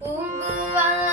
উগুয়াই